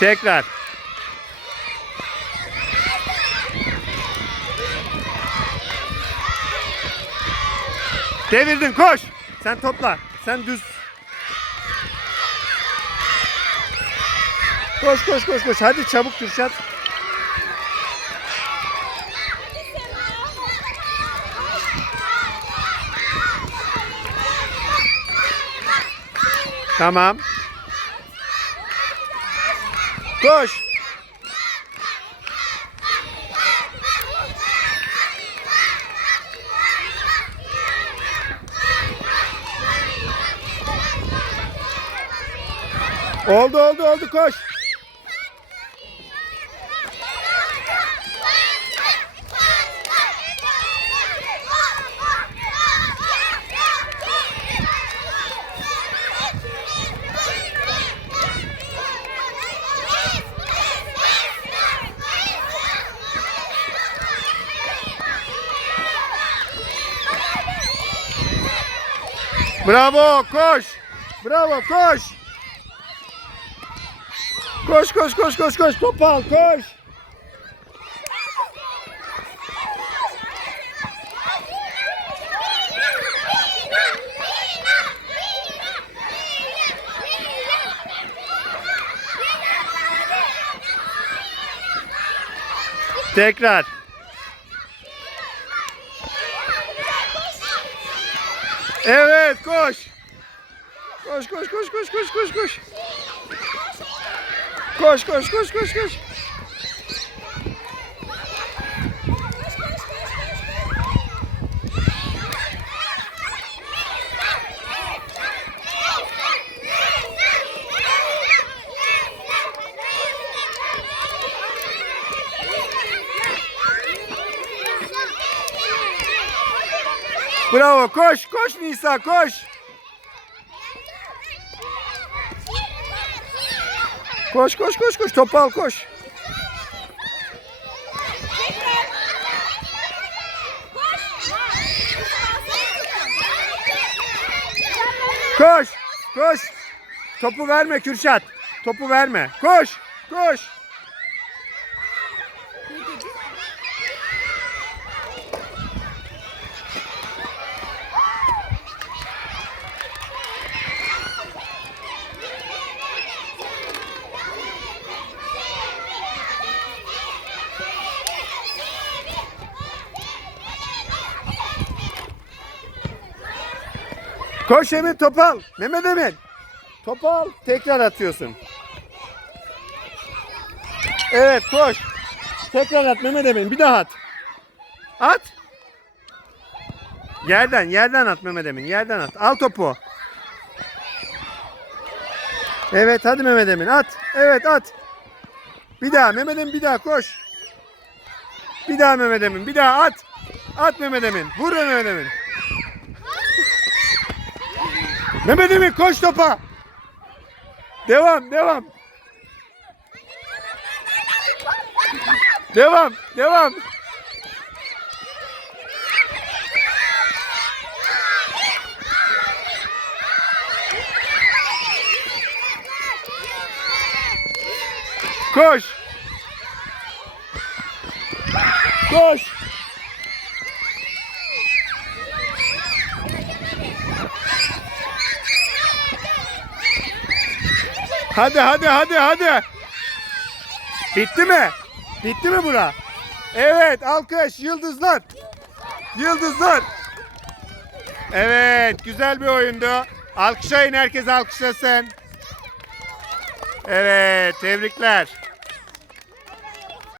Tekrar. Devirdin koş. Sen topla. Sen düz. Koş koş koş koş. Hadi çabuk Kürşat. Tamam. Koş. Oldu oldu oldu koş. Bravo koş. Bravo koş. Koş koş koş koş koş topu al koş. Tekrar. Evet koş. Koş koş koş koş koş koş koş. Koş koş koş koş koş. Bravo koş koş Nisa koş. Koş koş koş koş topu al koş. Koş koş. Topu verme Kürşat. Topu verme. Koş koş. Koş Emin topu al. Mehmet Emin. Topu al. Tekrar atıyorsun. Evet koş. Tekrar at Mehmet Emin. Bir daha at. At. Yerden yerden at Mehmet Emin. Yerden at. Al topu. Evet hadi Mehmet Emin at. Evet at. Bir daha Mehmet Emin bir daha koş. Bir daha Mehmet Emin. Bir daha at. At Mehmet Emin. Vur Mehmet Emin. Mehmet Emin koş topa. Devam, devam. Devam, devam. Koş. Koş. Hadi hadi hadi hadi. Bitti mi? Bitti mi bura? Evet alkış yıldızlar. Yıldızlar. Evet güzel bir oyundu. Alkışlayın herkes alkışlasın. Evet tebrikler.